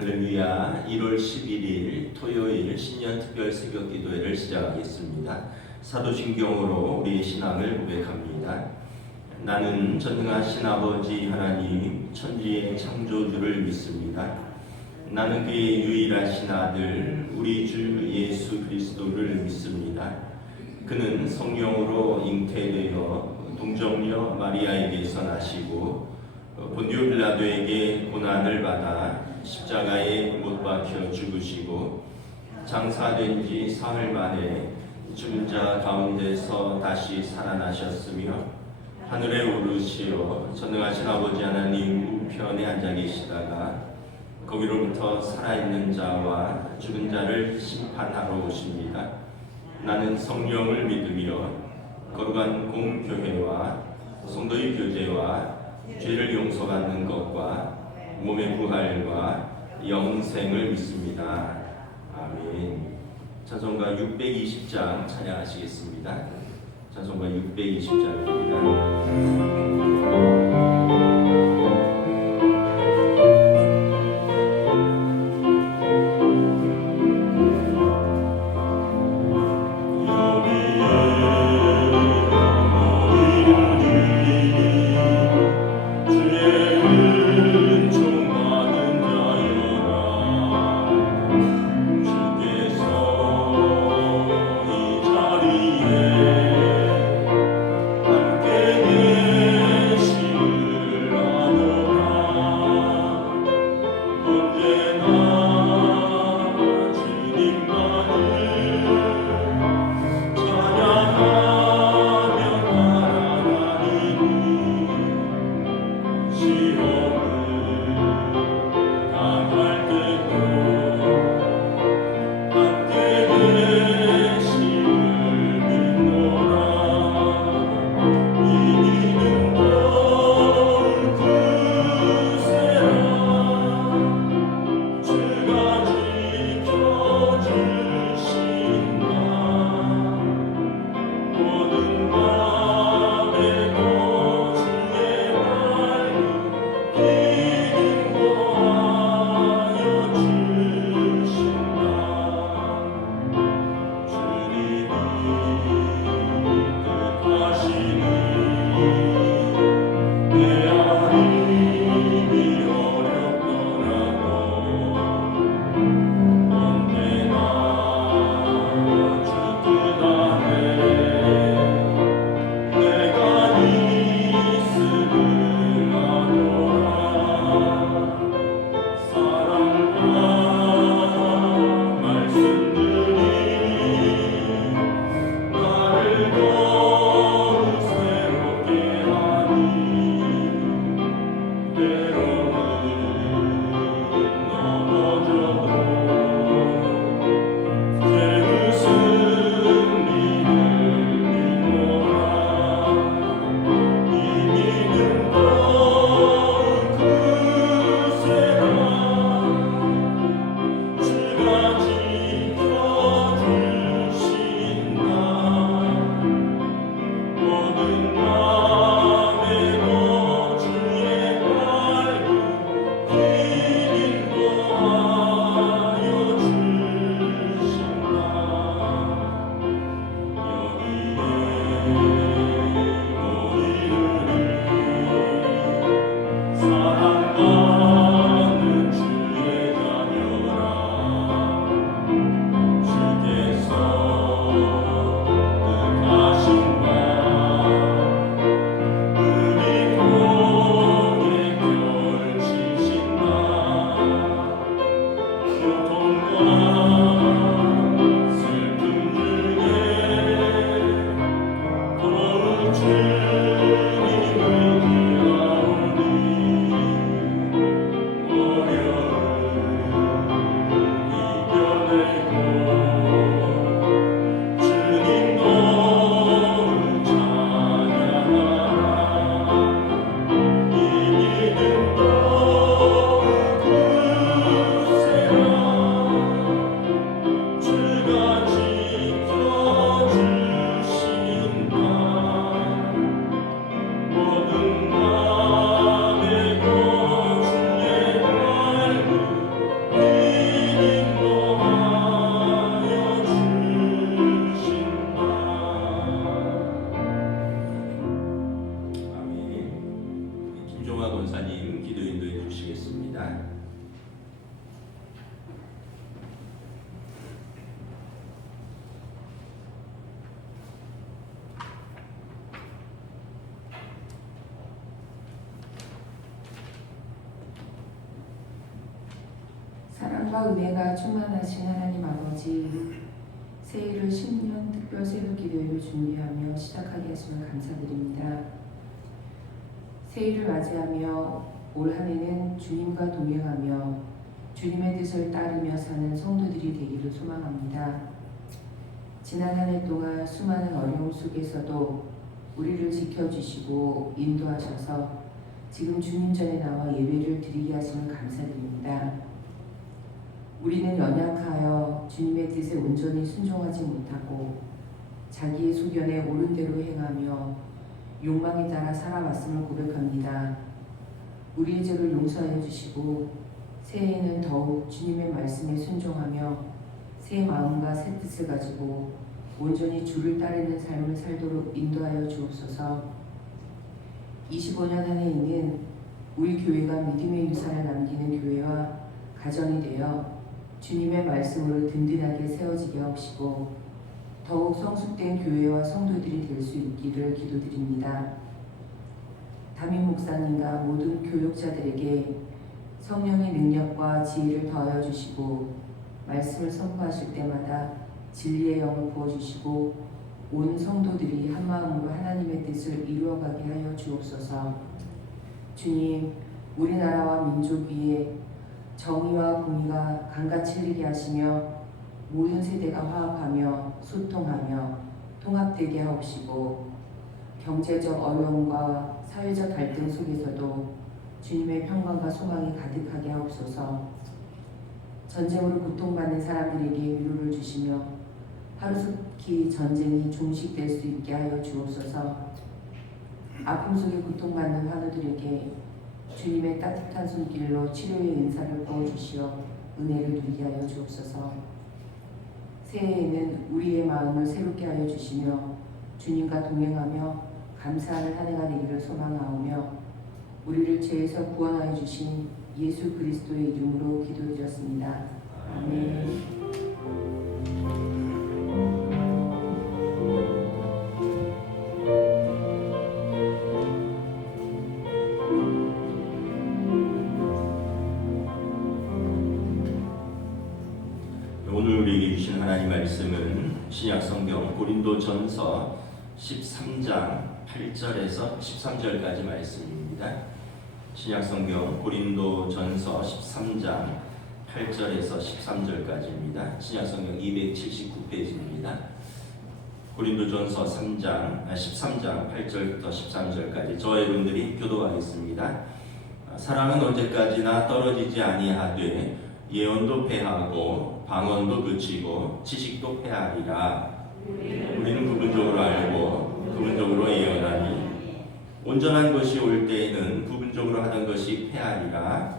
할렐루야. 1월 11일 토요일 신년 특별 새벽 기도회를 시작하겠습니다. 사도신경으로 우리의 신앙을 고백합니다. 나는 전능하신 아버지 하나님 천지의 창조주를 믿습니다. 나는 그의 유일하신 아들 우리 주 예수 그리스도를 믿습니다. 그는 성령으로 잉태되어 동정녀 마리아에게서 나시고 본디오 빌라도에게 고난을 받아 십자가에 못 박혀 죽으시고 장사된 지 사흘 만에 죽은 자 가운데서 다시 살아나셨으며 하늘에 오르시어 전능하신 아버지 하나님 우편에 앉아 계시다가 거기로부터 살아있는 자와 죽은 자를 심판하러 오십니다. 나는 성령을 믿으며 거룩한 공교회와 성도의 교제와 죄를 용서받는 것과 몸의 부활과 영생을 믿습니다. 아멘. 찬송가 620장 찬양하시겠습니다. 찬송가 620장입니다. 사랑과 은혜가 충만하신 하나님 아버지, 새해를 신년 특별 새벽 기도회를 준비하며 시작하게 하심을 감사드립니다. 새해를 맞이하며 올 한 해는 주님과 동행하며 주님의 뜻을 따르며 사는 성도들이 되기를 소망합니다. 지난 한 해 동안 수많은 어려움 속에서도 우리를 지켜주시고 인도하셔서 지금 주님 전에 나와 예배를 드리게 하심을 감사드립니다. 우리는 연약하여 주님의 뜻에 온전히 순종하지 못하고 자기의 소견에 옳은 대로 행하며 욕망에 따라 살아왔음을 고백합니다. 우리의 죄를 용서하여 주시고 새해에는 더욱 주님의 말씀에 순종하며 새 마음과 새 뜻을 가지고 온전히 주를 따르는 삶을 살도록 인도하여 주옵소서. 25년 한 해에는 우리 교회가 믿음의 유산을 남기는 교회와 가정이 되어 주님의 말씀으로 든든하게 세워지게 하시고 더욱 성숙된 교회와 성도들이 될 수 있기를 기도드립니다. 담임 목사님과 모든 교육자들에게 성령의 능력과 지혜를 더하여 주시고 말씀을 선포하실 때마다 진리의 영을 부어주시고 온 성도들이 한마음으로 하나님의 뜻을 이루어가게 하여 주옵소서. 주님, 우리나라와 민족 위에 정의와 공의가 강같이 흐르게 하시며 모든 세대가 화합하며 소통하며 통합되게 하옵시고 경제적 어려움과 사회적 갈등 속에서도 주님의 평강과 소망이 가득하게 하옵소서. 전쟁으로 고통받는 사람들에게 위로를 주시며 하루속히 전쟁이 종식될 수 있게 하여 주옵소서. 아픔 속에 고통받는 환우들에게 주님의 따뜻한 손길로 치료의 은사를 부어주시어 은혜를 누리게 하여 주옵소서. 새해에는 우리의 마음을 새롭게 하여 주시며 주님과 동행하며 감사하는 한 해가 되기를 소망하오며 우리를 죄에서 구원하여 주신 예수 그리스도의 이름으로 기도드렸습니다. 아멘. 오늘 우리에게 주신 하나님 말씀은 신약성경 고린도전서 13장 8절에서 13절까지 말씀입니다. 신약성경 고린도전서 13장 8절에서 13절까지입니다. 신약성경 279페이지입니다. 고린도전서 13장 8절부터 13절까지 저와 여러분들이 교도하겠습니다. 사랑은 언제까지나 떨어지지 아니하되 예언도 패하고 방언도 그치고 지식도 패하리라. 우리는 부분적으로 알고 부분적으로 예언하니 온전한 것이 올 때에는 부분적으로 하던 것이 패하리라.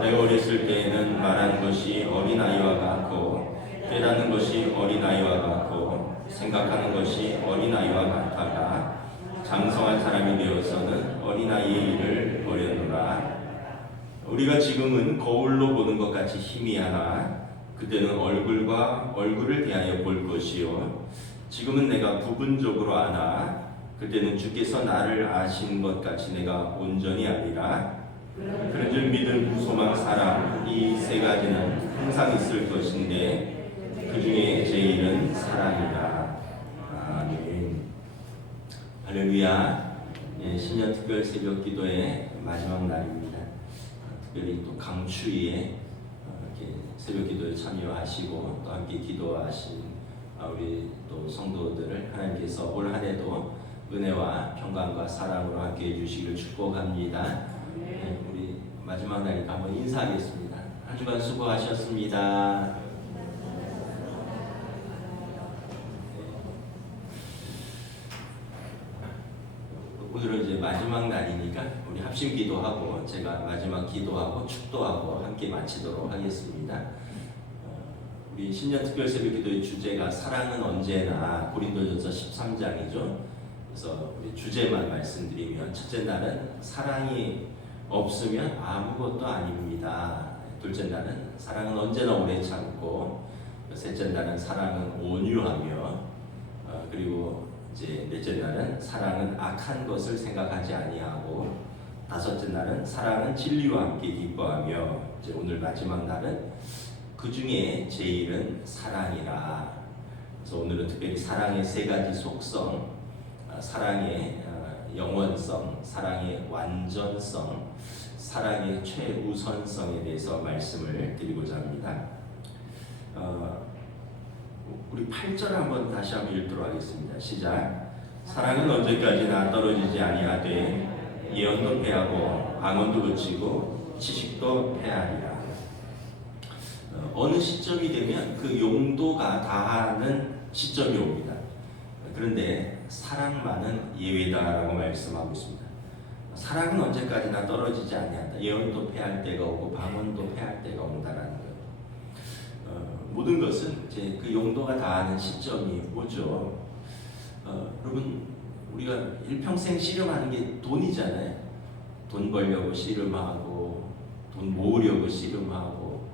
내가 어렸을 때에는 말하는 것이 어린아이와 같고 깨닫는 것이 어린아이와 같고 생각하는 것이 어린아이와 같다가 장성한 사람이 되어서는 어린아이의 일을 버렸노라. 우리가 지금은 거울로 보는 것 같이 희미하나 그때는 얼굴과 얼굴을 대하여 볼 것이요 지금은 내가 부분적으로 아나 그때는 주께서 나를 아신 것 같이 내가 온전히 아니라 그런즉 믿음, 소망, 사랑 이 세 가지는 항상 있을 것인데 그 중에 제일은 사랑이다. 아멘. 할렐루야. 신년 특별 새벽 기도의 마지막 날입니다. 특별히 또 강추위에 이렇게 새벽 기도에 참여하시고 또 함께 기도하신 우리 또 성도들을 하나님께서 올 한 해도 은혜와 평강과 사랑으로 함께 해주시기를 축복합니다. 우리 마지막 날이니까 한번 인사하겠습니다. 한 주간 수고하셨습니다. 오늘은 이제 마지막 날이니까 우리 합심 기도하고 제가 마지막 기도하고 축도하고 함께 마치도록 하겠습니다. 우리 신년 특별 새벽 기도의 주제가 사랑은 언제나 고린도전서 13장이죠. 그래서 우리 주제만 말씀드리면 첫째 날은 사랑이 없으면 아무것도 아닙니다. 둘째 날은 사랑은 언제나 오래 참고 셋째 날은 사랑은 온유하며 그리고 이제 넷째 날은 사랑은 악한 것을 생각하지 아니하고 다섯째 날은 사랑은 진리와 함께 기뻐하며 이제 오늘 마지막 날은 그 중에 제일은 사랑이라. 그래서 오늘은 특별히 사랑의 세 가지 속성, 사랑의 영원성, 사랑의 완전성, 사랑의 최우선성에 대해서 말씀을 드리고자 합니다. 우리 8절 한번 다시 한번 읽도록 하겠습니다. 시작. 사랑은 언제까지나 떨어지지 아니하되 예언도 패하고 방언도 그치고 지식도 패하리라. 어느 시점이 되면 그 용도가 다하는 시점이 옵니다. 그런데 사랑만은 예외다라고 말씀하고 있습니다. 사랑은 언제까지나 떨어지지 아니한다. 예언도 패할 때가 오고 방언도 패할 때가 온다라는 거예요. 모든 것은 이제 그 용도가 다하는 시점이 오죠. 여러분, 우리가 일평생 씨름하는 게 돈이잖아요. 돈 벌려고 씨름하고 돈 모으려고 씨름하고.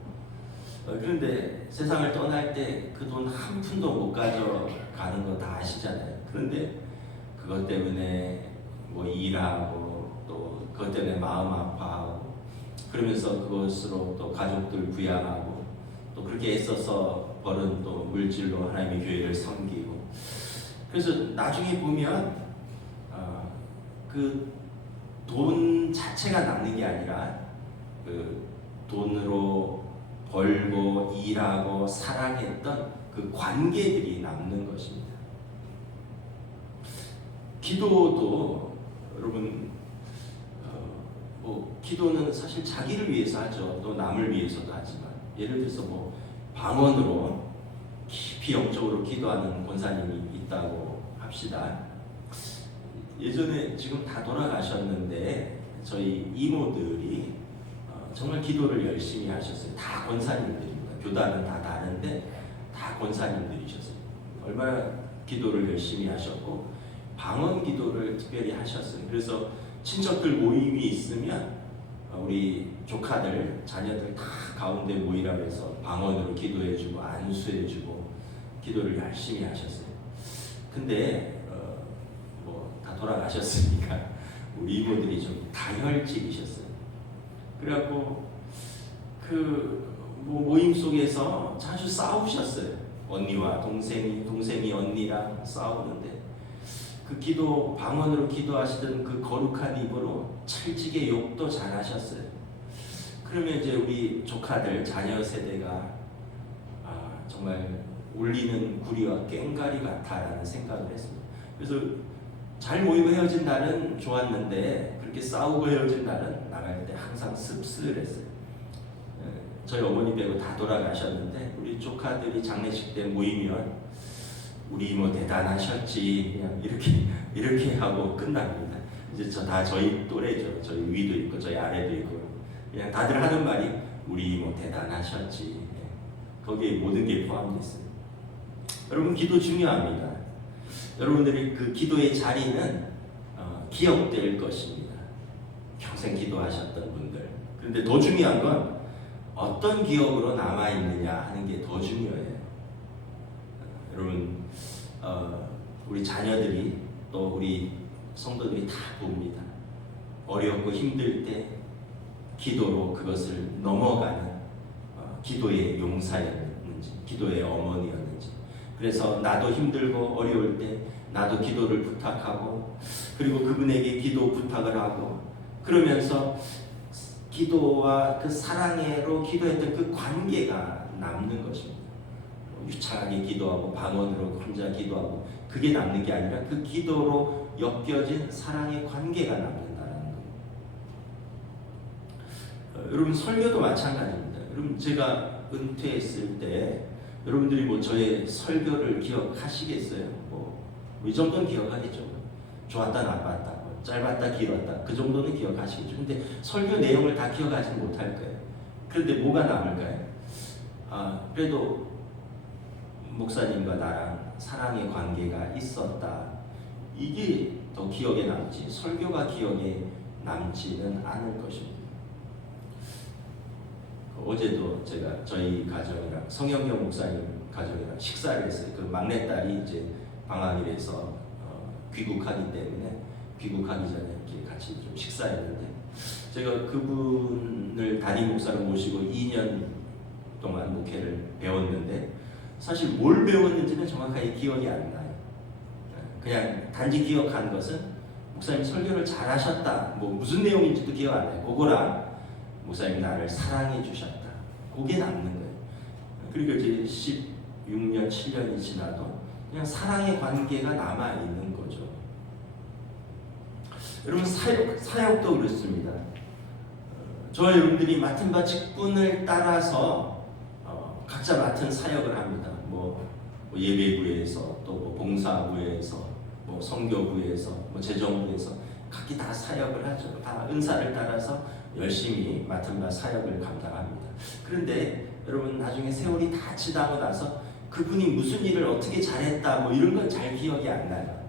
그런데 세상을 떠날 때 그 돈 한 푼도 못 가져가는 거 다 아시잖아요. 그런데 그것 때문에 뭐 일하고 또 그것 때문에 마음 아파하고 그러면서 그것으로 또 가족들 부양하고 또 그렇게 애써서 벌은 또 물질로 하나님의 교회를 섬기고. 그래서 나중에 보면 그 돈 자체가 남는 게 아니라 그 돈으로 벌고 일하고 사랑했던 그 관계들이 남는 것입니다. 기도도 여러분, 기도는 사실 자기를 위해서 하죠. 또 남을 위해서도 하지만, 예를 들어서 뭐 방언으로 깊이 영적으로 기도하는 권사님이 있다고 합시다. 예전에 지금 다 돌아가셨는데 저희 이모들이 정말 기도를 열심히 하셨어요. 다 권사님들입니다. 교단은 다 다른데 다 권사님들이셨어요. 얼마나 기도를 열심히 하셨고 방언 기도를 특별히 하셨어요. 그래서 친척들 모임이 있으면 우리 조카들, 자녀들 다 가운데 모이라고 해서 방언으로 기도해주고 안수해주고 기도를 열심히 하셨어요. 근데 다 돌아가셨으니까 우리 이모들이 좀 다혈질이셨어요. 그래갖고 모임 속에서 자주 싸우셨어요. 언니와 동생이 언니랑 싸우는데 그 기도, 방언으로 기도하시던 그 거룩한 입으로 찰지게 욕도 잘하셨어요. 그러면 이제 우리 조카들, 자녀 세대가 정말 울리는 구리와 꽹가리 같다라는 생각을 했습니다. 그래서 잘 모이고 헤어진 날은 좋았는데 그렇게 싸우고 헤어진 날은 나갈 때 항상 씁쓸했어요. 저희 어머니 빼고 다 돌아가셨는데 우리 조카들이 장례식 때 모이면 우리 이모 대단하셨지 그냥 이렇게 하고 끝납니다. 이제 다 저희 또래죠. 저희 위도 있고 저희 아래도 있고 그냥 다들 하는 말이 우리 이모 대단하셨지. 거기에 모든 게 포함됐어요. 여러분, 기도 중요합니다. 여러분들이 그 기도의 자리는 기억될 것입니다. 평생 기도하셨던 분들. 그런데 더 중요한 건 어떤 기억으로 남아있느냐 하는 게 더 중요해요. 여러분, 우리 자녀들이 또 우리 성도들이 다 봅니다. 어렵고 힘들 때 기도로 그것을 넘어가는 기도의 용사였는지, 기도의 어머니였는지. 그래서 나도 힘들고 어려울 때 나도 기도를 부탁하고 그리고 그분에게 기도 부탁을 하고 그러면서 기도와 그 사랑으로 기도했던 그 관계가 남는 것입니다. 유창하게 기도하고 방언으로 혼자 기도하고 그게 남는 게 아니라 그 기도로 엮여진 사랑의 관계가 남는다는 거예요. 여러분, 설교도 마찬가지입니다. 여러분, 제가 은퇴했을 때 여러분들이 뭐 저의 설교를 기억하시겠어요? 이 정도는 기억하겠죠. 좋았다 나빴다, 짧았다 길었다, 그 정도는 기억하시겠죠. 근데 설교 내용을 다 기억하지 못할 거예요. 그런데 뭐가 남을까요? 그래도 목사님과 나랑 사랑의 관계가 있었다. 이게 더 기억에 남지 설교가 기억에 남지는 않을 것입니다. 어제도 제가 저희 가정이랑 성영경 목사님 가정이랑 식사를 했어요. 그 막내딸이 이제 방학이라서 귀국하기 때문에 귀국하기 전에 이렇게 같이 좀 식사했는데 제가 그분을 담임 목사로 모시고 2년 동안 목회를 배웠는데 사실 뭘 배웠는지는 정확하게 기억이 안 나요. 그냥 단지 기억한 것은 목사님 설교를 잘하셨다. 뭐 무슨 내용인지도 기억 안 나요. 그거랑 목사님 나를 사랑해 주셨다. 그게 남는 거예요. 그리고 이제 16년, 7년이 지나도 그냥 사랑의 관계가 남아 있는 거죠. 여러분 사역도 그렇습니다. 저와 여러분들이 맡은 바 직분을 따라서 각자 맡은 사역을 합니다. 뭐 예배부에서 또 뭐 봉사부에서 뭐 선교부에서 뭐 재정부에서 각기 다 사역을 하죠. 다 은사를 따라서 열심히 맡은 바 사역을 감당합니다. 그런데 여러분 나중에 세월이 다 지나고 나서 그분이 무슨 일을 어떻게 잘했다 뭐 이런 건 잘 기억이 안 나요.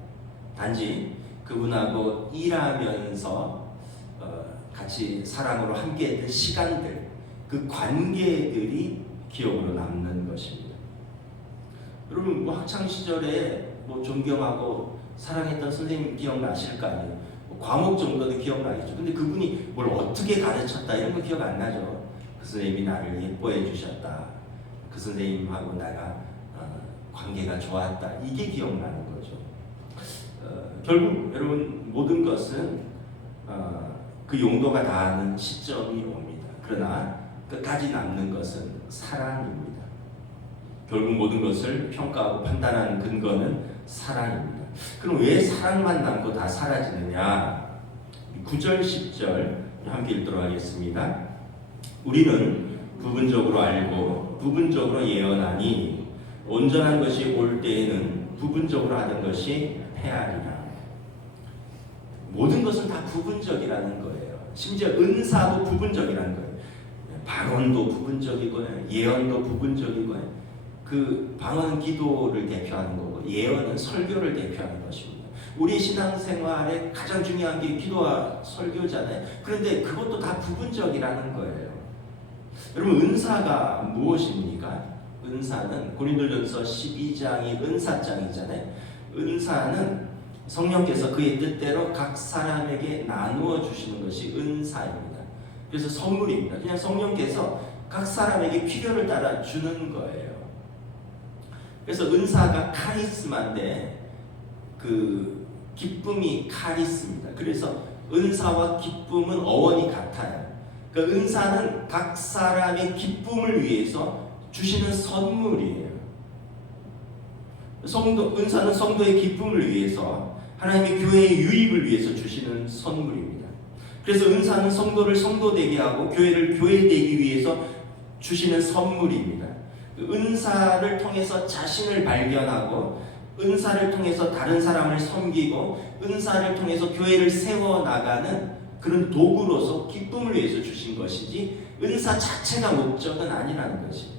단지 그분하고 일하면서 같이 사랑으로 함께했던 시간들, 그 관계들이 기억으로 남는 것입니다. 여러분 뭐 학창 시절에 뭐 존경하고 사랑했던 선생님 기억나실 거 아니에요? 뭐 과목 정도는 기억나겠죠. 근데 그분이 뭘 어떻게 가르쳤다 이런 거 기억 안 나죠. 그 선생님이 나를 예뻐해 주셨다. 그 선생님하고 나가 관계가 좋았다. 이게 기억나는 거죠. 결국 여러분 모든 것은 그 용도가 다하는 시점이 옵니다. 그러나 끝까지 남는 것은 사랑입니다. 결국 모든 것을 평가하고 판단하는 근거는 사랑입니다. 그럼 왜 사랑만 남고 다 사라지느냐? 9절, 10절 함께 읽도록 하겠습니다. 우리는 부분적으로 알고 부분적으로 예언하니 온전한 것이 올 때에는 부분적으로 하는 것이 패하리라. 모든 것은 다 부분적이라는 거예요. 심지어 은사도 부분적이라는 거예요. 방언도 부분적이고요. 예언도 부분적이고요. 그 방언은 기도를 대표하는 거고 예언은 설교를 대표하는 것입니다. 우리 신앙생활에 가장 중요한 게 기도와 설교잖아요. 그런데 그것도 다 부분적이라는 거예요. 여러분 은사가 무엇입니까? 은사는 고린도전서 12장이 은사장이잖아요. 은사는 성령께서 그의 뜻대로 각 사람에게 나누어 주시는 것이 은사입니다. 그래서 선물입니다. 그냥 성령께서 각 사람에게 필요를 따라 주는 거예요. 그래서 은사가 카리스마인데 그 기쁨이 카리스입니다. 그래서 은사와 기쁨은 어원이 같아요. 그 은사는 각 사람의 기쁨을 위해서 주시는 선물이에요. 은사는 성도의 기쁨을 위해서 하나님의 교회의 유익을 위해서 주시는 선물입니다. 그래서 은사는 성도를 성도되게 하고 교회를 교회되기 위해서 주시는 선물입니다. 은사를 통해서 자신을 발견하고 은사를 통해서 다른 사람을 섬기고 은사를 통해서 교회를 세워나가는 그런 도구로서 기쁨을 위해서 주신 것이지 은사 자체가 목적은 아니라는 것입니다.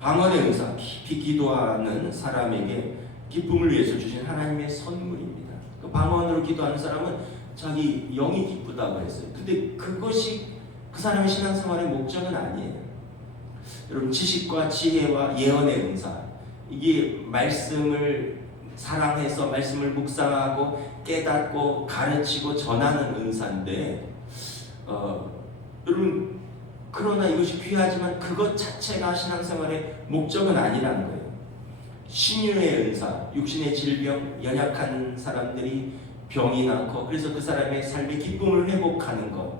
방언의 은사, 깊이 기도하는 사람에게 기쁨을 위해서 주신 하나님의 선물입니다. 그 방언으로 기도하는 사람은 자기 영이 기쁘다고 했어요. 근데 그것이 그 사람의 신앙생활의 목적은 아니에요. 여러분 지식과 지혜와 예언의 은사, 이게 말씀을 사랑해서 말씀을 묵상하고 깨닫고 가르치고 전하는 은사인데 여러분 그러나 이것이 귀하지만 그것 자체가 신앙생활의 목적은 아니라는 거예요. 신유의 은사, 육신의 질병, 연약한 사람들이 병이 낫고 그래서 그 사람의 삶의 기쁨을 회복하는 것.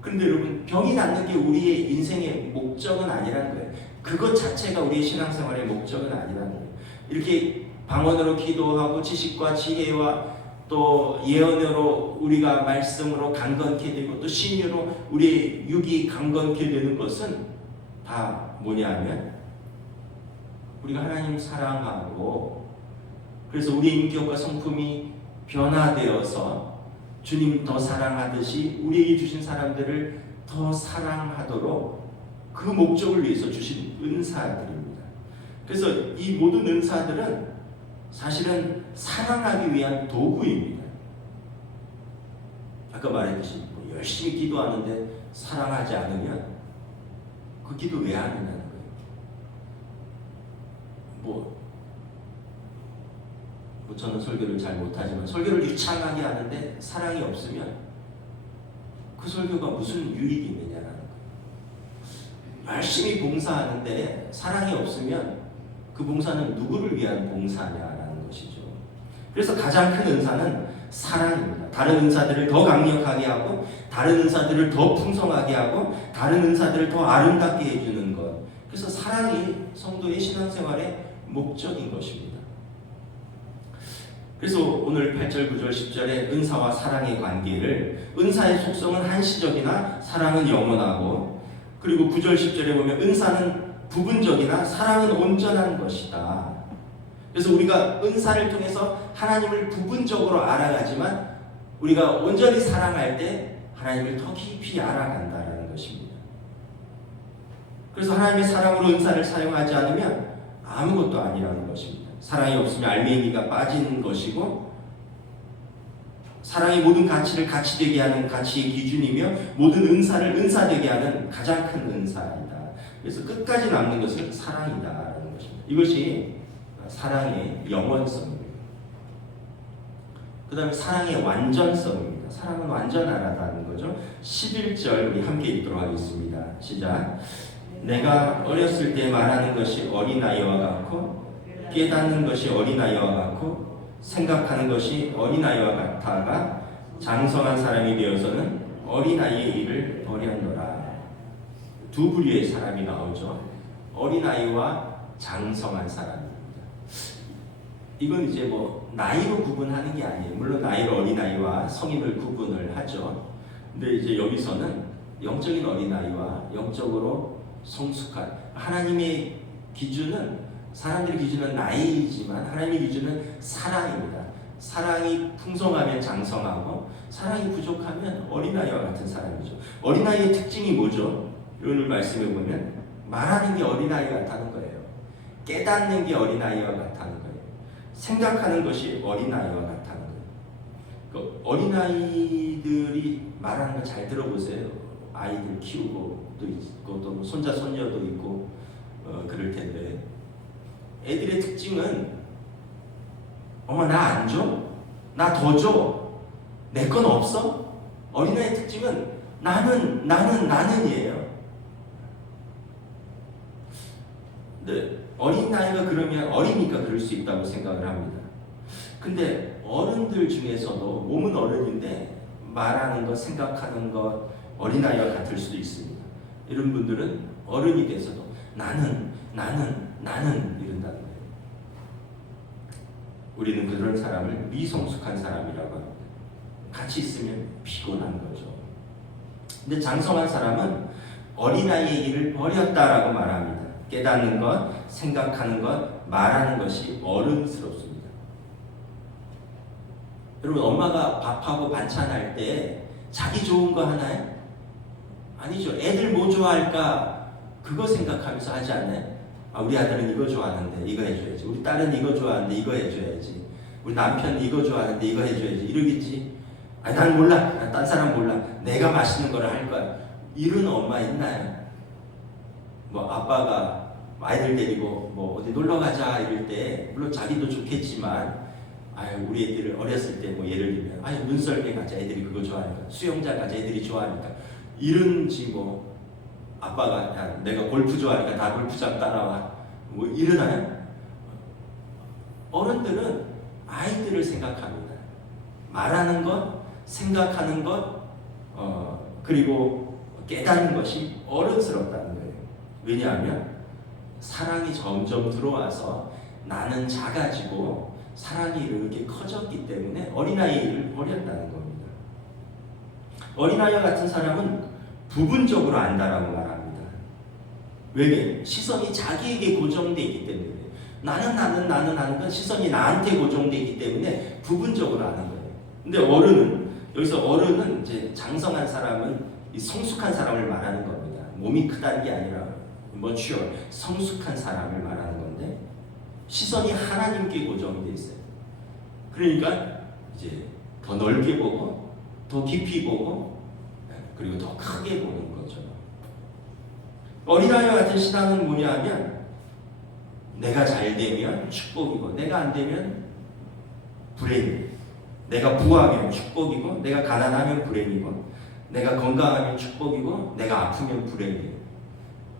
그런데 여러분 병이 낫는 게 우리의 인생의 목적은 아니라는 거예요. 그것 자체가 우리의 신앙생활의 목적은 아니라는 거예요. 이렇게 방언으로 기도하고 지식과 지혜와 또 예언으로 우리가 말씀으로 강건케 되고 또 신유로 우리의 육이 강건케 되는 것은 다 뭐냐면 우리가 하나님 사랑하고 그래서 우리의 인격과 성품이 변화되어서 주님 더 사랑하듯이 우리에게 주신 사람들을 더 사랑하도록 그 목적을 위해서 주신 은사들입니다. 그래서 이 모든 은사들은 사실은 사랑하기 위한 도구입니다. 아까 말했듯이 뭐 열심히 기도하는데 사랑하지 않으면 그 기도 왜 하느냐는 거예요. 뭐 저는 설교를 잘 못하지만 설교를 유창하게 하는데 사랑이 없으면 그 설교가 무슨 유익이 있느냐라는 거예요. 열심히 봉사하는데 사랑이 없으면 그 봉사는 누구를 위한 봉사냐라는 것이죠. 그래서 가장 큰 은사는 사랑입니다. 다른 은사들을 더 강력하게 하고, 다른 은사들을 더 풍성하게 하고, 다른 은사들을 더 아름답게 해주는 것. 그래서 사랑이 성도의 신앙생활의 목적인 것입니다. 그래서 오늘 8절, 9절, 10절의 은사와 사랑의 관계를, 은사의 속성은 한시적이나 사랑은 영원하고, 그리고 9절, 10절에 보면 은사는 부분적이나 사랑은 온전한 것이다. 그래서 우리가 은사를 통해서 하나님을 부분적으로 알아가지만 우리가 온전히 사랑할 때 하나님을 더 깊이 알아간다는 것입니다. 그래서 하나님의 사랑으로 은사를 사용하지 않으면 아무것도 아니라는 것입니다. 사랑이 없으면 알맹이가 빠진 것이고, 사랑이 모든 가치를 가치되게 하는 가치의 기준이며, 모든 은사를 은사되게 하는 가장 큰 은사이다. 그래서 끝까지 남는 것은 사랑이다라는 것입니다. 이것이 사랑의 영원성입니다. 그 다음에 사랑의 완전성입니다. 사랑은 완전하다는 거죠. 11절 우리 함께 읽도록 하겠습니다. 시작. 내가 어렸을 때 말하는 것이 어린아이와 같고, 깨닫는 것이 어린아이와 같고, 생각하는 것이 어린아이와 같아가 장성한 사람이 되어서는 어린아이의 일을 버렸노라. 두 부류의 사람이 나오죠. 어린아이와 장성한 사람입니다. 이건 이제 뭐 나이로 구분하는 게 아니에요. 물론 나이로 어린아이와 성인을 구분을 하죠. 근데 이제 여기서는 영적인 어린아이와 영적으로 성숙한, 하나님의 기준은, 사람들의 기준은 나이이지만 하나님의 기준은 사랑입니다. 사랑이 풍성하면 장성하고, 사랑이 부족하면 어린아이와 같은 사람이죠. 어린아이의 특징이 뭐죠? 오늘 말씀해 보면 말하는 게 어린아이 같다는 거예요. 깨닫는 게 어린아이와 같다는 거예요. 생각하는 것이 어린아이와 같다는 거예요. 그 어린아이들이 말하는 거 잘 들어보세요. 아이들 키우고 또 있고, 또 손자 손녀도 있고 그럴 텐데, 애들의 특징은 엄마 나 안 줘? 나 더 줘? 내 건 없어? 어린아이의 특징은 나는이에요. 근데 어린아이가 그러면 어리니까 그럴 수 있다고 생각을 합니다. 근데 어른들 중에서도 몸은 어른인데 말하는 것, 생각하는 것 어린아이와 같을 수도 있습니다. 이런 분들은 어른이 돼서도 나는 이런다는 거예요. 우리는 그런 사람을 미성숙한 사람이라고 합니다. 같이 있으면 피곤한 거죠. 근데 장성한 사람은 어린아이의 일을 버렸다라고 말합니다. 깨닫는 것, 생각하는 것, 말하는 것이 어른스럽습니다. 여러분, 엄마가 밥하고 반찬할 때 자기 좋은 거 하나요? 아니죠. 애들 뭐 좋아할까? 그거 생각하면서 하지 않나요? 아, 우리 아들은 이거 좋아하는데 이거 해줘야지. 우리 딸은 이거 좋아하는데 이거 해줘야지. 우리 남편은 이거 좋아하는데 이거 해줘야지. 이러겠지. 아니, 난 몰라. 난 딴 사람 몰라. 내가 맛있는 거를 할 거야. 이런 엄마 있나요? 뭐 아빠가 아이들 데리고 뭐 어디 놀러 가자 이럴 때, 물론 자기도 좋겠지만, 아유, 우리 애들 어렸을 때 뭐 예를 들면, 아유, 눈썰매 가자, 애들이 그거 좋아하니까. 수영장 가자, 애들이 좋아하니까. 이런지 뭐 아빠가 야, 내가 골프 좋아하니까 다 골프장 따라와, 뭐 이러나요? 어른들은 아이들을 생각합니다. 말하는 것, 생각하는 것, 그리고 깨닫는 것이 어른스럽다는 거예요. 왜냐하면 사랑이 점점 들어와서 나는 작아지고 사랑이 이렇게 커졌기 때문에 어린아이의 일을 버렸다는 겁니다. 어린아이와 같은 사람은 부분적으로 안다라고 말합니다. 왜? 시선이 자기에게 고정되어 있기 때문에. 나는 하는 건 시선이 나한테 고정되어 있기 때문에 부분적으로 아는 거예요. 근데 어른은, 여기서 어른은 이제 장성한 사람은 이 성숙한 사람을 말하는 겁니다. 몸이 크다는 게 아니라 mature, 성숙한 사람을 말하는 건데, 시선이 하나님께 고정되어 있어요. 그러니까 이제 더 넓게 보고, 더 깊이 보고, 그리고 더 크게 보는 거죠. 어린아이와 같은 신앙은 뭐냐 하면, 내가 잘 되면 축복이고, 내가 안 되면 불행이고, 내가 부하면 축복이고, 내가 가난하면 불행이고, 내가 건강하면 축복이고 내가 아프면 불행이에요.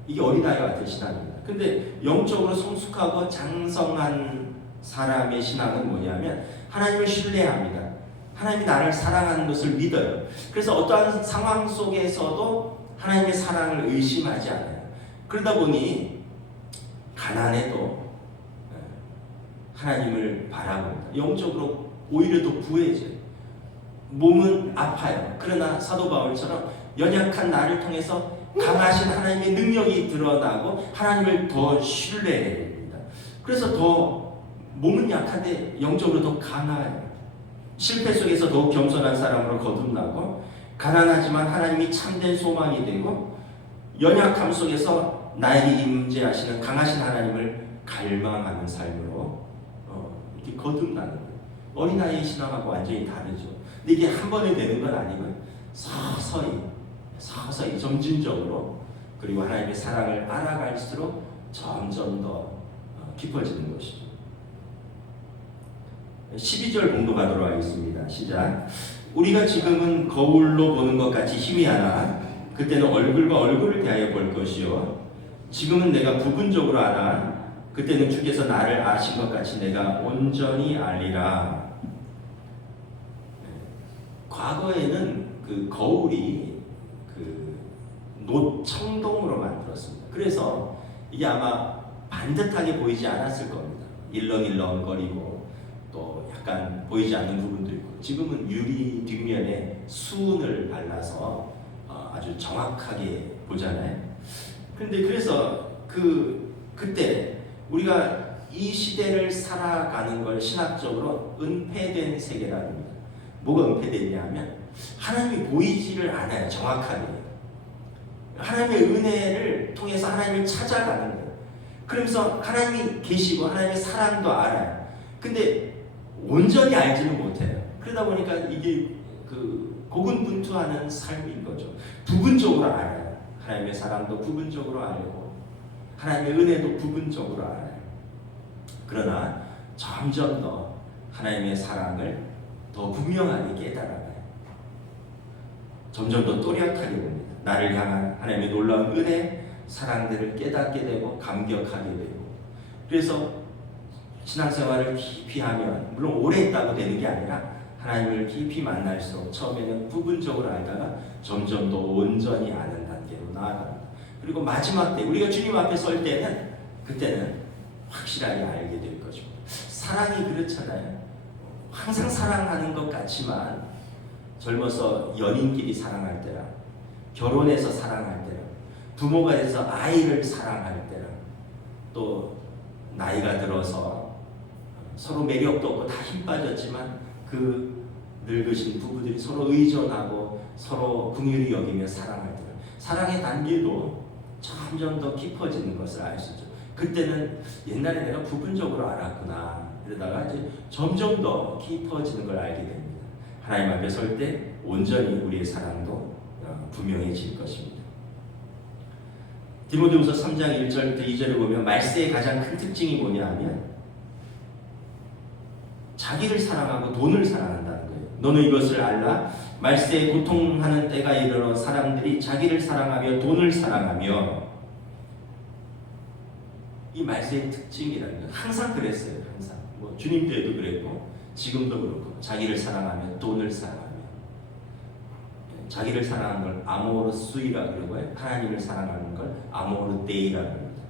이게 어린아이와 같은 신앙입니다. 근데 영적으로 성숙하고 장성한 사람의 신앙은 뭐냐면 하나님을 신뢰합니다. 하나님이 나를 사랑하는 것을 믿어요. 그래서 어떠한 상황 속에서도 하나님의 사랑을 의심하지 않아요. 그러다 보니 가난해도 하나님을 바라봅니다. 영적으로 오히려 더 부해져요. 몸은 아파요. 그러나 사도 바울처럼 연약한 나를 통해서 강하신 하나님의 능력이 드러나고 하나님을 더 신뢰해야 됩니다. 그래서 더 몸은 약한데 영적으로 더 강해요. 실패 속에서 더욱 겸손한 사람으로 거듭나고 가난하지만 하나님이 참된 소망이 되고 연약함 속에서 나에게 임재하시는 강하신 하나님을 갈망하는 삶으로 이렇게 거듭나는 거예요. 어린아이의 신앙하고 완전히 다르죠. 근데 이게 한 번에 되는 건 아니고 서서히 점진적으로 그리고 하나님의 사랑을 알아갈수록 점점 더 깊어지는 것이죠. 12절 공독하도록 하겠습니다. 시작. 우리가 지금은 거울로 보는 것 같이 희미하나 그때는 얼굴과 얼굴을 대하여 볼 것이요 지금은 내가 부분적으로 알아 그때는 주께서 나를 아신 것 같이 내가 온전히 알리라. 과거에는 그 거울이 그 노청동으로 만들었습니다. 그래서 이게 아마 반듯하게 보이지 않았을 겁니다. 일렁일렁거리고 또 약간 보이지 않는 부분도 있고 지금은 유리 뒷면에 수은을 발라서 아주 정확하게 보잖아요. 그런데 그래서 그때 우리가 이 시대를 살아가는 걸 신학적으로 은폐된 세계라는 겁니다. 뭐가 은폐됐냐면 하나님이 보이지를 않아요. 정확하게. 하나님의 은혜를 통해서 하나님을 찾아가는 거예요. 그러면서 하나님이 계시고 하나님의 사랑도 알아요. 근데 온전히 알지는 못해요. 그러다 보니까 이게 고군분투하는 삶인 거죠. 부분적으로 알아요. 하나님의 사랑도 부분적으로 알고 하나님의 은혜도 부분적으로 알아요. 그러나 점점 더 하나님의 사랑을 더 분명하게 깨달아가요. 점점 더 또렷하게 봅니다. 나를 향한 하나님의 놀라운 은혜, 사랑들을 깨닫게 되고 감격하게 되고 그래서 신앙생활을 깊이 하면 물론 오래 했다고 되는 게 아니라 하나님을 깊이 만날수록 처음에는 부분적으로 알다가 점점 더 온전히 아는 단계로 나아갑니다. 그리고 마지막 때 우리가 주님 앞에 설 때는 그때는 확실하게 알게 될 것입니다. 사랑이 그렇잖아요. 항상 사랑하는 것 같지만 젊어서 연인끼리 사랑할 때랑 결혼해서 사랑할 때랑 부모가 돼서 아이를 사랑할 때랑 또 나이가 들어서 서로 매력도 없고 다 힘 빠졌지만 그 늙으신 부부들이 서로 의존하고 서로 긍휼히 여기며 사랑할 때랑 사랑의 단계도 점점 더 깊어지는 것을 알 수 있죠. 그때는 옛날에 내가 부분적으로 알았구나 이러다가 이제 점점 더 깊어지는 걸 알게 됩니다. 하나님 앞에 설 때 온전히 우리의 사랑도 분명해질 것입니다. 디모데후서 3장 1절부터 2절을 보면 말세의 가장 큰 특징이 뭐냐 하면 자기를 사랑하고 돈을 사랑한다는 거예요. 너는 이것을 알라. 말세에 고통하는 때가 이르러 사람들이 자기를 사랑하며 돈을 사랑하며 이 말세의 특징이라는 건 항상 그랬어요. 항상 뭐 주님 때도 그랬고 지금도 그렇고 자기를 사랑하며 돈을 사랑하며 자기를 사랑하는 걸 아모르수이라 그러고요. 하나님을 사랑하는 걸 아모르데이라 그럽니다.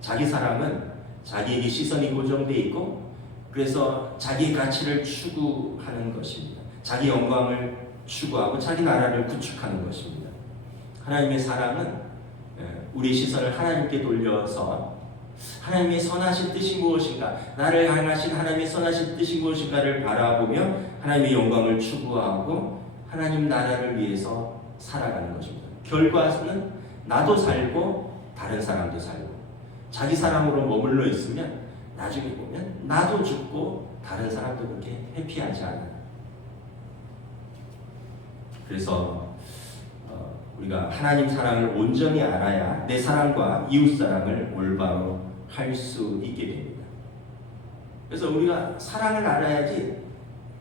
자기 사랑은 자기에게 시선이 고정돼 있고 그래서 자기 가치를 추구하는 것입니다. 자기 영광을 추구하고 자기 나라를 구축하는 것입니다. 하나님의 사랑은 우리 시선을 하나님께 돌려서 하나님의 선하신 뜻이 무엇인가, 나를 향하신 하나님의 선하신 뜻이 무엇인가를 바라보며 하나님의 영광을 추구하고 하나님 나라를 위해서 살아가는 것입니다. 결과는 나도 살고 다른 사람도 살고 자기 사랑으로 머물러 있으면 나중에 보면 나도 죽고 다른 사람도 그렇게 해피하지 않아요. 그래서 우리가 하나님 사랑을 온전히 알아야 내 사랑과 이웃 사랑을 올바로 할 수 있게 됩니다. 그래서 우리가 사랑을 알아야지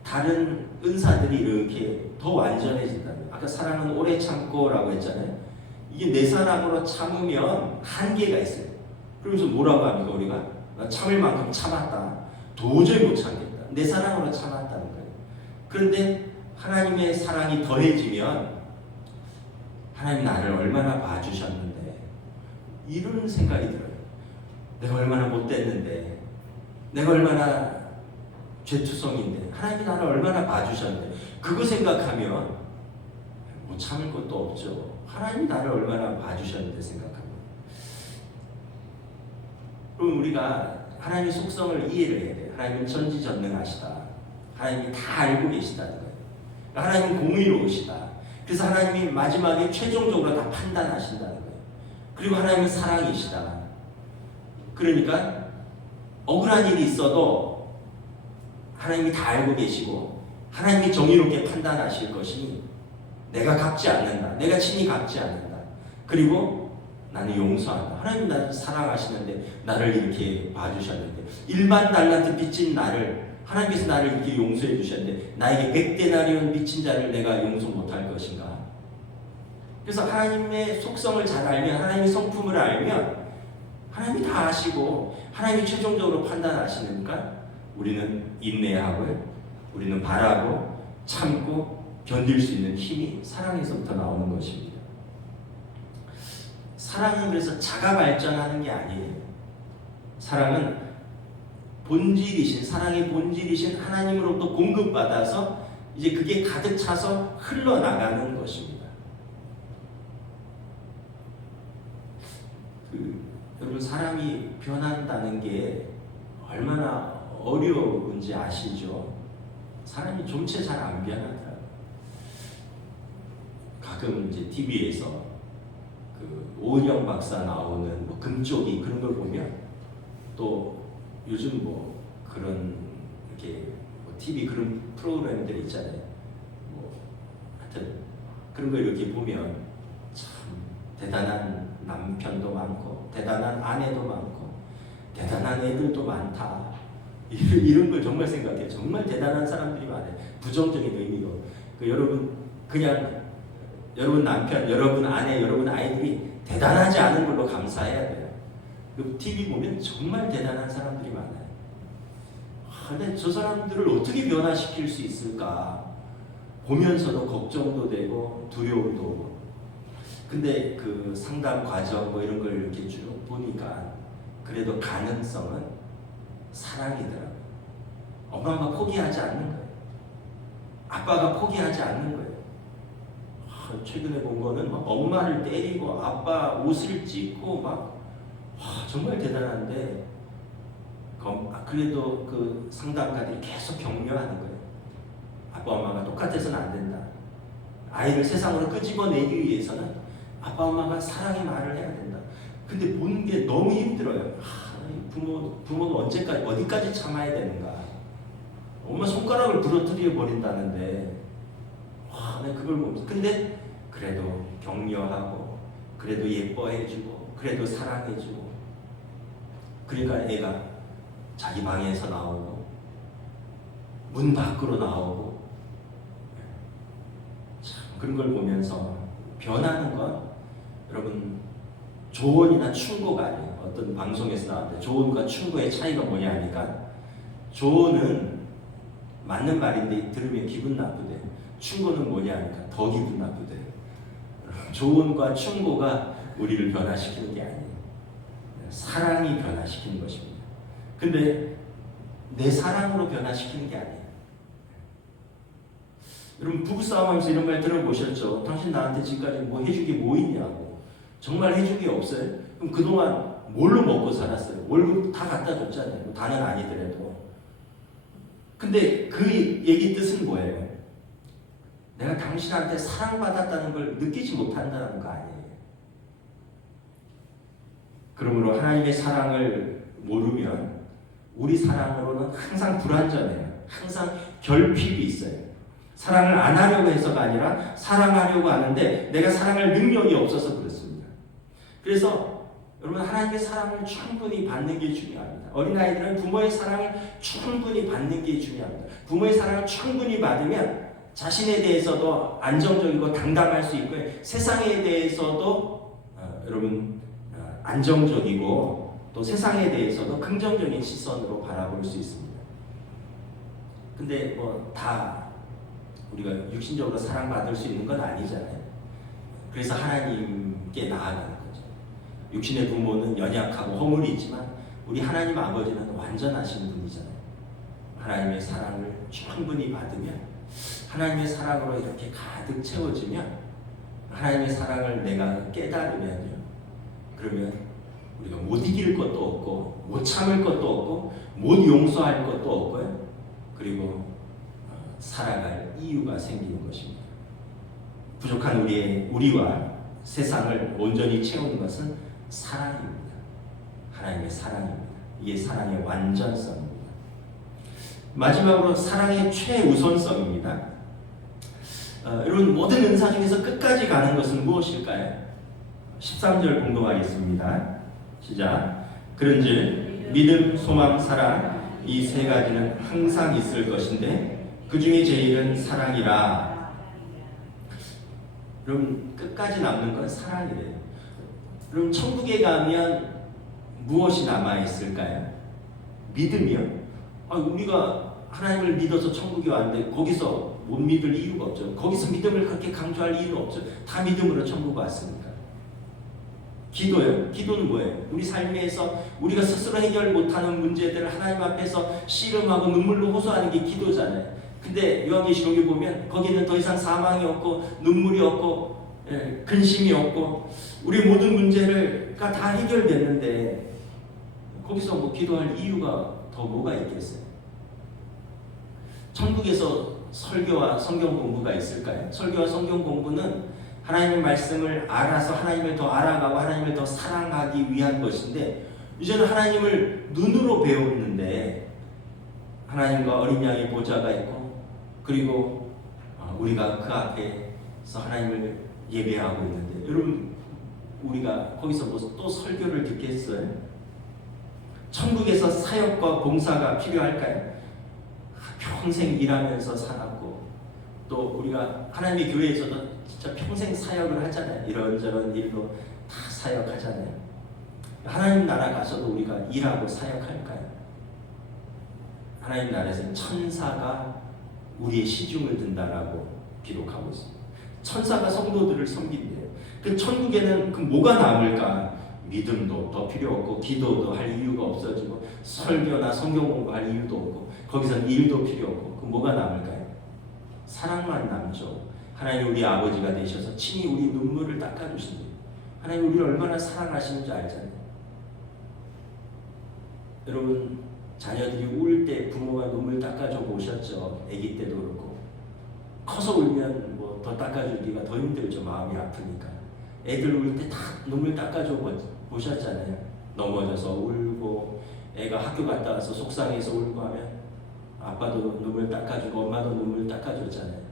다른 은사들이 이렇게 더 완전해진다면, 아까 사랑은 오래 참고라고 했잖아요. 이게 내 사랑으로 참으면 한계가 있어요. 그러면서 뭐라고 합니까? 우리가 나 참을 만큼 참았다, 도저히 못 참겠다, 내 사랑으로 참았다는 거예요. 그런데 하나님의 사랑이 더해지면 하나님 나를 얼마나 봐주셨는데, 이런 생각이 들어요. 내가 얼마나 못됐는데, 내가 얼마나 죄투성인데, 하나님이 나를 얼마나 봐주셨는데, 그거 생각하면 못 참을 것도 없죠. 하나님이 나를 얼마나 봐주셨는데 생각합니다. 그럼 우리가 하나님의 속성을 이해를 해야 돼요. 하나님은 전지전능하시다. 하나님이 다 알고 계시다는 거예요. 하나님은 공의로우시다. 그래서 하나님이 마지막에 최종적으로 다 판단하신다는 거예요. 그리고 하나님은 사랑이시다. 그러니까 억울한 일이 있어도 하나님이 다 알고 계시고 하나님이 정의롭게 판단하실 것이니 내가 갚지 않는다. 내가 친히 갚지 않는다. 그리고 나는 용서한다. 하나님 나를 사랑하시는데 나를 이렇게 봐주셨는데, 일반 달란트 빚진 나를 하나님께서 나를 이렇게 용서해 주셨는데 나에게 100데나리온 빚진 자를 내가 용서 못할 것인가? 그래서 하나님의 속성을 잘 알면, 하나님의 성품을 알면 하나님이 다 아시고 하나님이 최종적으로 판단하시니까 우리는 인내하고, 우리는 바라고 참고 견딜 수 있는 힘이 사랑에서부터 나오는 것입니다. 사랑은 그래서 자가 발전하는 게 아니에요. 사랑은 본질이신, 사랑의 본질이신 하나님으로부터 공급받아서 이제 그게 가득 차서 흘러나가는 것입니다. 여러분, 사람이 변한다는 게 얼마나 어려운지 아시죠? 사람이 좀채 잘 안 변하더라고요. 가끔 이제 TV에서 그 오은영 박사 나오는 뭐 금쪽이 그런 걸 보면, 또 요즘 뭐 그런 이렇게 뭐 TV 그런 프로그램들 있잖아요. 뭐 하여튼 그런 거 이렇게 보면 참 대단한 남편도 많고 대단한 아내도 많고 대단한 애들도 많다. 이런 걸 정말 생각해요. 정말 대단한 사람들이 많아요. 부정적인 의미로. 여러분, 그냥 여러분 남편, 여러분 아내, 여러분 아이들이 대단하지 않은 걸로 감사해야 돼요. TV 보면 정말 대단한 사람들이 많아요. 근데 저 사람들을 어떻게 변화시킬 수 있을까? 보면서도 걱정도 되고 두려움도 오고. 근데 그 상담 과정 뭐 이런 걸 이렇게 쭉 보니까 그래도 가능성은 사랑이더라고요. 엄마가 포기하지 않는 거예요. 아빠가 포기하지 않는 거예요. 최근에 본 거는 막 엄마를 때리고 아빠 옷을 찢고 막 정말 대단한데, 그래도 그 상담가들이 계속 격려하는 거예요. 아빠 엄마가 똑같아서는 안 된다. 아이를 세상으로 끄집어내기 위해서는 아빠 엄마가 사랑의 말을 해야 된다. 근데 보는 게 너무 힘들어요. 부모는 언제까지, 어디까지 참아야 되는가? 엄마 손가락을 부러뜨려 버린다는데, 내가 그걸 보면서, 근데 그래도 격려하고, 그래도 예뻐해주고, 그래도 사랑해주고, 그러니까 애가 자기 방에서 나오고, 문 밖으로 나오고, 참 그런 걸 보면서 변하는 건 여러분 조언이나 충고가 아니에요. 어떤 방송에서 나왔는데 조언과 충고의 차이가 뭐냐 하니까, 조언은 맞는 말인데 들으면 기분 나쁘대요. 충고는 뭐냐 하니까 더 기분 나쁘대요. 조언과 충고가 우리를 변화시키는 게 아니에요. 사랑이 변화시키는 것입니다. 근데 내 사랑으로 변화시키는 게 아니에요. 여러분, 부부싸움하면서 이런 말 들어보셨죠? 당신 나한테 지금까지 뭐 해준 게 뭐 있냐고. 정말 해준 게 없어요? 그럼 그동안 뭘로 먹고 살았어요? 월급 다 갖다 줬잖아요. 다는 아니더라도. 근데 그 얘기 뜻은 뭐예요? 내가 당신한테 사랑받았다는 걸 느끼지 못한다는 거 아니에요. 그러므로 하나님의 사랑을 모르면 우리 사랑으로는 항상 불완전해요. 항상 결핍이 있어요. 사랑을 안 하려고 해서가 아니라 사랑하려고 하는데 내가 사랑할 능력이 없어서 그렇습니다. 그래서 여러분, 하나님의 사랑을 충분히 받는 게 중요합니다. 어린아이들은 부모의 사랑을 충분히 받는 게 중요합니다. 부모의 사랑을 충분히 받으면 자신에 대해서도 안정적이고 당당할 수 있고 세상에 대해서도 여러분 안정적이고 또 세상에 대해서도 긍정적인 시선으로 바라볼 수 있습니다. 근데 뭐 다 우리가 육신적으로 사랑받을 수 있는 건 아니잖아요. 그래서 하나님께 나아가는 거죠. 육신의 부모는 연약하고 허물이지만 우리 하나님 아버지는 완전하신 분이잖아요. 하나님의 사랑을 충분히 받으면, 하나님의 사랑으로 이렇게 가득 채워지면, 하나님의 사랑을 내가 깨달으면요, 그러면 우리가 못 이길 것도 없고 못 참을 것도 없고 못 용서할 것도 없고요, 그리고 살아갈 이유가 생기는 것입니다. 부족한 우리와 세상을 온전히 채우는 것은 사랑입니다. 하나님의 사랑입니다. 이게 사랑의 완전성입니다. 마지막으로 사랑의 최우선성입니다. 여러분, 모든 은사 중에서 끝까지 가는 것은 무엇일까요? 13절 공독하겠습니다. 시작. 그런즉 믿음, 소망, 사랑 이 세 가지는 항상 있을 것인데 그 중에 제일은 사랑이라. 여러분, 끝까지 남는 건 사랑이래요. 그럼 천국에 가면 무엇이 남아있을까요? 믿음이요? 우리가 하나님을 믿어서 천국에 왔는데 거기서 못 믿을 이유가 없죠. 거기서 믿음을 그렇게 강조할 이유는 없죠. 다 믿음으로 천국 왔으니까. 기도요? 기도는 뭐예요? 우리 삶에서 우리가 스스로 해결 못하는 문제들을 하나님 앞에서 씨름하고 눈물로 호소하는 게 기도잖아요. 근데 요한계시록에 보면 거기는 더 이상 사망이 없고 눈물이 없고 근심이 없고 우리 모든 문제가 다 해결됐는데 거기서 뭐 기도할 이유가 더 뭐가 있겠어요? 천국에서 설교와 성경 공부가 있을까요? 설교와 성경 공부는 하나님의 말씀을 알아서 하나님을 더 알아가고 하나님을 더 사랑하기 위한 것인데, 이제는 하나님을 눈으로 배웠는데 하나님과 어린 양의 보좌가 있고, 그리고 우리가 그 앞에서 하나님을 예배하고 있는데, 여러분, 우리가 거기서 뭐 또 설교를 듣겠어요? 천국에서 사역과 봉사가 필요할까요? 평생 일하면서 살았고, 또 우리가 하나님의 교회에서도 진짜 평생 사역을 하잖아요. 이런저런 일로 다 사역하잖아요. 하나님 나라 가서도 우리가 일하고 사역할까요? 하나님 나라에서는 천사가 우리의 시중을 든다라고 기록하고 있습니다. 천사가 성도들을 섬긴대요. 그 천국에는 그 뭐가 남을까? 믿음도 더 필요 없고, 기도도 할 이유가 없어지고, 설교나 성경 공부할 이유도 없고, 거기서는 일도 필요 없고, 그 뭐가 남을까요? 사랑만 남죠. 하나님 우리 아버지가 되셔서 친히 우리 눈물을 닦아주신대요. 하나님 우리를 얼마나 사랑하시는지 알잖아요. 여러분, 자녀들이 울 때 부모가 눈물 닦아줘 보셨죠? 아기 때도 그렇고. 커서 울면 뭐 더 닦아주기가 더 힘들죠. 마음이 아프니까. 애들 울 때 다 눈물 닦아줘 보셨잖아요. 넘어져서 울고, 애가 학교 갔다 와서 속상해서 울고 하면 아빠도 눈물 닦아주고 엄마도 눈물 닦아줬잖아요.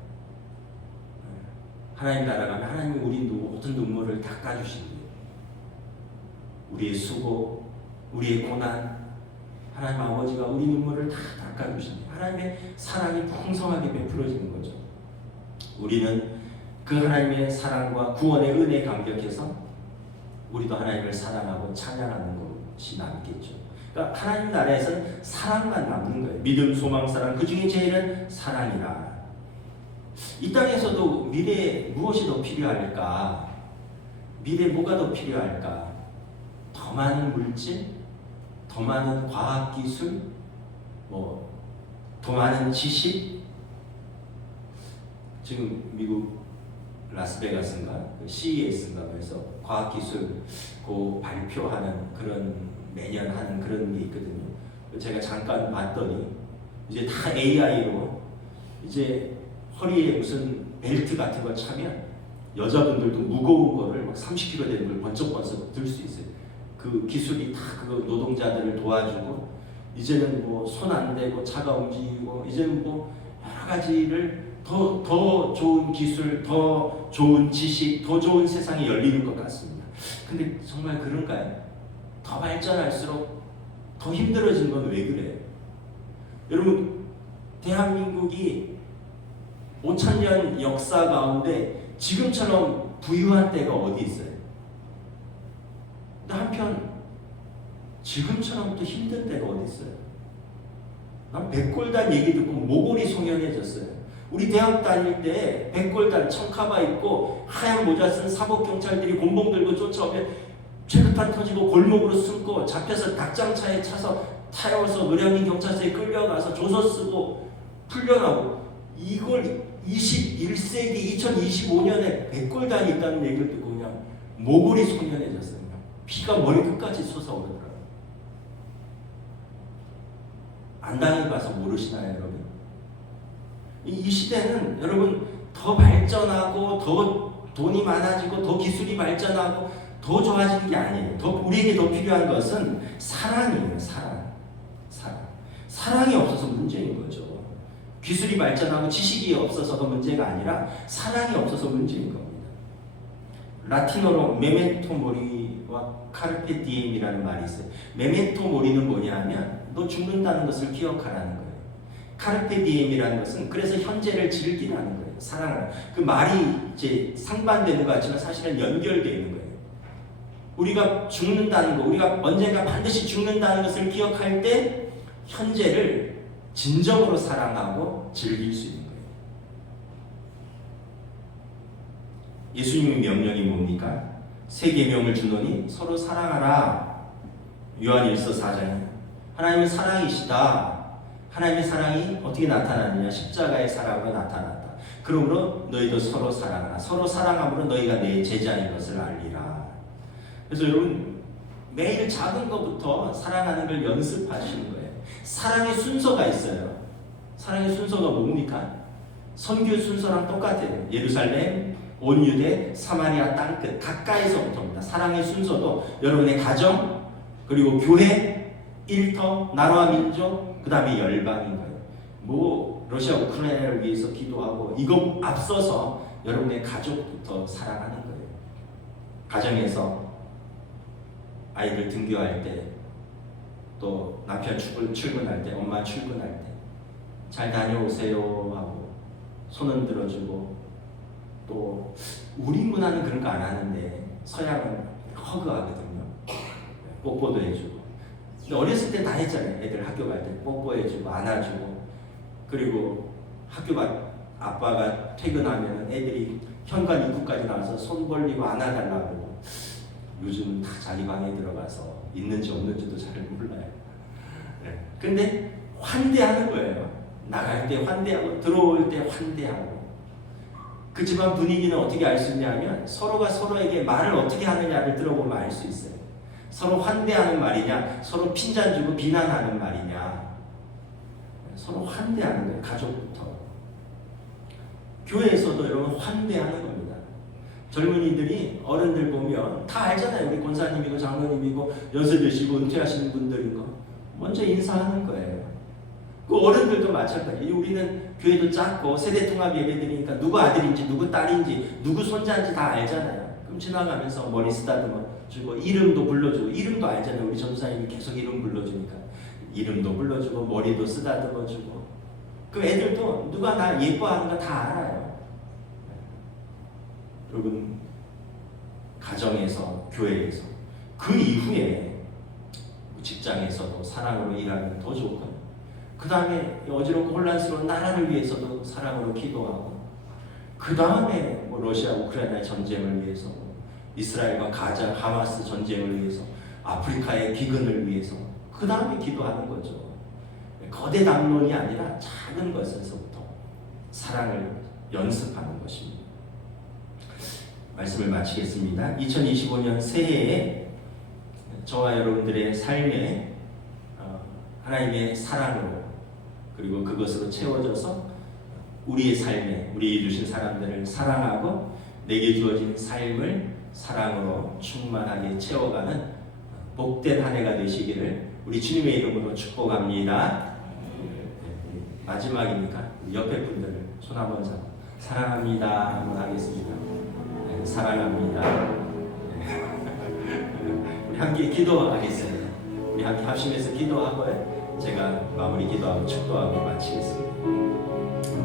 하나님 나라 가면 하나님이 우리 모든 눈물을 닦아주신대요. 우리의 수고, 우리의 고난, 하나님 아버지가 우리 눈물을 다 닦아주신대요. 하나님의 사랑이 풍성하게 베풀어지는 거죠. 우리는 그 하나님의 사랑과 구원의 은혜에 감격해서 우리도 하나님을 사랑하고 찬양하는 것이 남겠죠. 그러니까 하나님 나라에서는 사랑만 남는 거예요. 믿음, 소망, 사랑, 그 중에 제일은 사랑이라. 이 땅에서도 미래에 무엇이 더 필요할까? 미래에 뭐가 더 필요할까? 더 많은 물질? 더 많은 과학기술? 더 많은 지식? 지금 미국 라스베가스인가? CES인가 해서 과학기술 발표하는 그런 매년 하는 그런 게 있거든요. 제가 잠깐 봤더니 이제 다 AI로 이제 허리에 무슨 벨트 같은 거 차면 여자분들도 무거운 거를 막 30kg 되는 걸 번쩍번쩍 들 수 있어요. 그 기술이 다 그거 노동자들을 도와주고, 이제는 뭐 손 안 대고 차가 움직이고, 이제는 뭐 여러 가지를 더 좋은 기술, 더 좋은 지식, 더 좋은 세상이 열리는 것 같습니다. 근데 정말 그런가요? 더 발전할수록 더 힘들어진 건 왜 그래요? 여러분, 대한민국이 5,000년 역사 가운데 지금처럼 부유한 때가 어디 있어요? 근데 한편 지금처럼 또 힘든 때가 어디 있어요? 난 백골단 얘기 듣고 모골이 송연해졌어요. 우리 대학 다닐 때 백골단 청카바 입고 하얀 모자 쓴 사법경찰들이 곤봉 들고 쫓아오면 최루탄 터지고 골목으로 숨고 잡혀서 닭장차에 차서 타여서 노량진 경찰서에 끌려가서 조서 쓰고 풀려나고, 이걸 21세기 2025년에 백골단이 있다는 얘기를 듣고 그냥 모골이 송연해졌어요. 피가 머리 끝까지 솟아오르더라고요. 안 당해봐서 모르시나요, 여러분? 이 시대는 여러분 더 발전하고 더 돈이 많아지고 더 기술이 발전하고 더 좋아지는 게 아니에요. 우리에게 더 필요한 것은 사랑이에요. 사랑이 없어서 문제인 거죠. 기술이 발전하고 지식이 없어서가 문제가 아니라 사랑이 없어서 문제인 겁니다. 라틴어로 메멘토 모리와 카르페 디엠이라는 말이 있어요. 메멘토 모리는 뭐냐면 너 죽는다는 것을 기억하라는 거예요. 카르페 디엠이라는 것은 그래서 현재를 즐기라는 거예요. 사랑을. 그 말이 이제 상반되는 것 같지만 사실은 연결되어 있는 거예요. 우리가 죽는다는 거, 우리가 언젠가 반드시 죽는다는 것을 기억할 때 현재를 진정으로 사랑하고 즐길 수 있는 거예요. 예수님의 명령이 뭡니까? 새 계명을 주노니 서로 사랑하라. 요한일서 4장에 하나님은 사랑이시다. 하나님의 사랑이 어떻게 나타나느냐? 십자가의 사랑으로 나타났다. 그러므로 너희도 서로 사랑하라. 서로 사랑함으로 너희가 내 제자인 것을 알리라. 그래서 여러분 매일 작은 것부터 사랑하는 걸 연습하시는 거예요. 사랑의 순서가 있어요. 사랑의 순서가 뭡니까? 선교 순서랑 똑같아요. 예루살렘, 온 유대, 사마리아 땅끝 가까이서부터입니다. 사랑의 순서도 여러분의 가정, 그리고 교회, 일터, 나라와 민족, 그 다음에 열방인 거예요. 뭐 러시아 우크라이나를 위해서 기도하고 이거 앞서서 여러분의 가족부터 사랑하는 거예요. 가정에서 아이들 등교할 때, 또 남편 출근할 때, 엄마 출근할 때 잘 다녀오세요 하고 손 흔들어주고, 또 우리 문화는 그런 거 안 하는데 서양은 허그하거든요. 뽀뽀도 해주고. 근데 어렸을 때 다 했잖아요. 애들 학교 갈 때 뽀뽀해주고 안아주고, 그리고 아빠가 퇴근하면 애들이 현관 입구까지 나와서 손 벌리고 안아달라고. 요즘은 다 자기 방에 들어가서 있는지 없는지도 잘 몰라요. 네. 근데 환대하는 거예요. 나갈 때 환대하고 들어올 때 환대하고. 그 집안 분위기는 어떻게 알 수 있냐면 서로가 서로에게 말을 어떻게 하느냐를 들어보면 알 수 있어요. 서로 환대하는 말이냐, 서로 핀잔 주고 비난하는 말이냐. 서로 환대하는 거예요. 가족부터. 교회에서도 여러분 환대하는 겁니다. 젊은이들이 어른들 보면 다 알잖아요. 우리 권사님이고 장로님이고 연세 드시고 은퇴하시는 분들인 거 먼저 인사하는 거예요. 그 어른들도 마찬가지예요. 우리는 교회도 작고 세대 통합 예배 드리니까 누구 아들인지 누구 딸인지 누구 손자인지 다 알잖아요. 그럼 지나가면서 머리 쓰다듬어 주고 이름도 불러주고, 이름도 알잖아요. 우리 전도사님이 계속 이름 불러주니까 이름도 불러주고 머리도 쓰다듬어 주고. 그 애들도 누가 나 예뻐하는 거 다 알아요. 여러분, 가정에서, 교회에서, 그 이후에 직장에서도 사랑으로 일하면 더 좋을 거예요. 그 다음에 어지럽고 혼란스러운 나라를 위해서도 사랑으로 기도하고, 그 다음에 뭐 러시아 우크라이나 전쟁을 위해서, 이스라엘과 가자 하마스 전쟁을 위해서, 아프리카의 기근을 위해서, 그 다음에 기도하는 거죠. 거대 담론이 아니라 작은 것에서부터 사랑을 연습하는 것입니다. 말씀을 마치겠습니다. 2025년 새해에 저와 여러분들의 삶에 하나님의 사랑으로, 그리고 그것으로 채워져서 우리의 삶에 우리 주신 사람들을 사랑하고 내게 주어진 삶을 사랑으로 충만하게 채워가는 복된 한 해가 되시기를 우리 주님의 이름으로 축복합니다. 마지막이니까 옆에 분들을 손 한번 잡고 사랑합니다 한번 하겠습니다. 사랑합니다. 우리 함께 기도하겠습니다. 우리 함께 합심해서 기도하고요. 제가 마무리 기도하고 축도하고 마치겠습니다.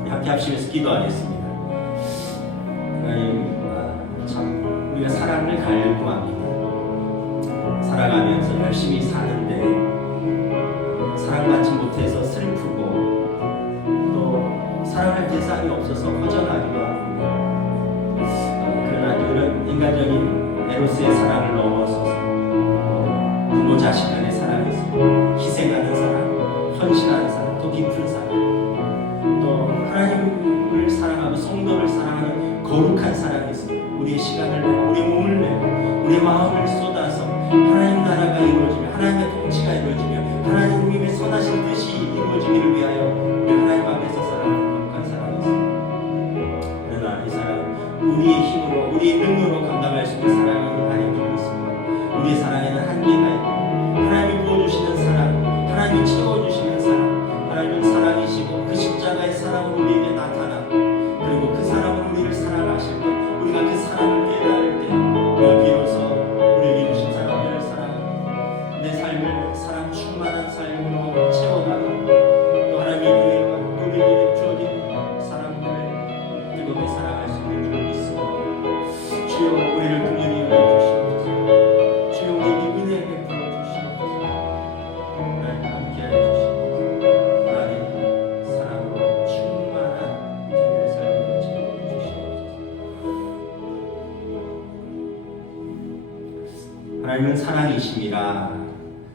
우리 함께 합심해서 기도하겠습니다. 하나님, 참 우리가 사랑을 갈구합니다. 살아가면서 열심히 사는데 사랑받지 못해서 슬프고 또 사랑할 대상이 없어서 허전하기도 하고, 그러나 이런 인간적인 에로스의 사랑을 넘어서서 부모 자식 간의 사랑이 있습니다. 희생하는 사랑, 헌신하는 사랑, 또 깊은 사랑, 또 하나님을 사랑하고 성도를 사랑하는 거룩한 사랑이 있습니다. 우리의 시간을 내고 우리의 몸을 내고 우리의 마음을 쏟아서 하나님 나라가 이루어지며 하나님의 통치가 이루어지며 하나님의 선하신 뜻이 이루어지기를 위하여 우리 하나님 앞에서 사랑하는 거룩한 사랑이 있습니다. 그러나 이 사랑은 우리의 힘으로 우리의 능력으로 감당할 수 있는 사랑이 아닌 줄 믿습니다. 우리의 사랑에는 한계가 있고 하나님이 부어주시는 사랑, 하나님이 채워주시는 사랑, 하나님은 사랑이시고 그 십자가의 사랑으로 우리에게 나타나고, 그리고 그 사랑으로 우리를 사랑하실 때 우리가 그 사랑을 깨달을 때 비로소 우리에게 주신 사랑을 사랑하고 내 삶을 사랑 충만한 삶으로 채워나가고, 또 하나님의 교회와 또 우리에게 주어진 사람들을 뜨겁게 사랑할 수 있는 줄 믿습니다. 주여 우리를 긍휼히 여겨 주시옵소서. 주여 우리에게 은혜 베풀어 주시옵소서. 하나님 함께하여 주시옵소서. 하나님 사랑으로 충만한 우리의 삶을 채워 주시옵소서. 하나님은 사랑이심이라.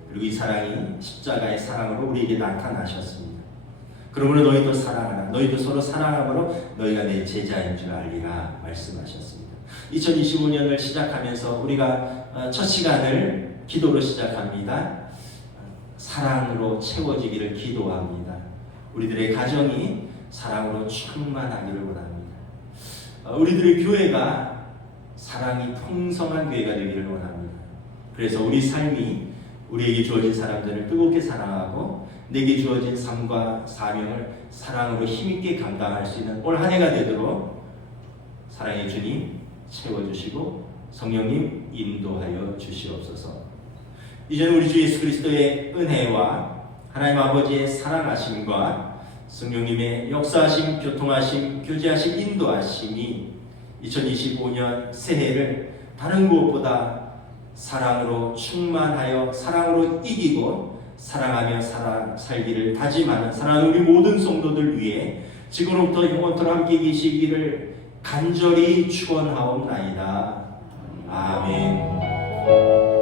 그리고 이 사랑이 십자가의 사랑으로 우리에게 나타나셨습니다. 그러므로 너희도 사랑하라. 너희도 서로 사랑함으로 너희가 내 제자인 줄 알리라 말씀하셨습니다. 2025년을 시작하면서 우리가 첫 시간을 기도로 시작합니다. 사랑으로 채워지기를 기도합니다. 우리들의 가정이 사랑으로 충만하기를 원합니다. 우리들의 교회가 사랑이 풍성한 교회가 되기를 원합니다. 그래서 우리 삶이 우리에게 주어진 사람들을 뜨겁게 사랑하고 내게 주어진 삶과 사명을 사랑으로 힘있게 감당할 수 있는 올 한 해가 되도록 사랑의 주님 채워주시고 성령님 인도하여 주시옵소서. 이제는 우리 주 예수 그리스도의 은혜와 하나님 아버지의 사랑하심과 성령님의 역사하심, 교통하심, 교제하심, 인도하심이 2025년 새해를 다른 무엇보다 사랑으로 충만하여 사랑으로 이기고 사랑하며 살기를 다짐하는 사랑하는 우리 모든 성도들 위해 지금부터 영원토록 함께 계시기를 간절히 축원하옵나이다. 아멘.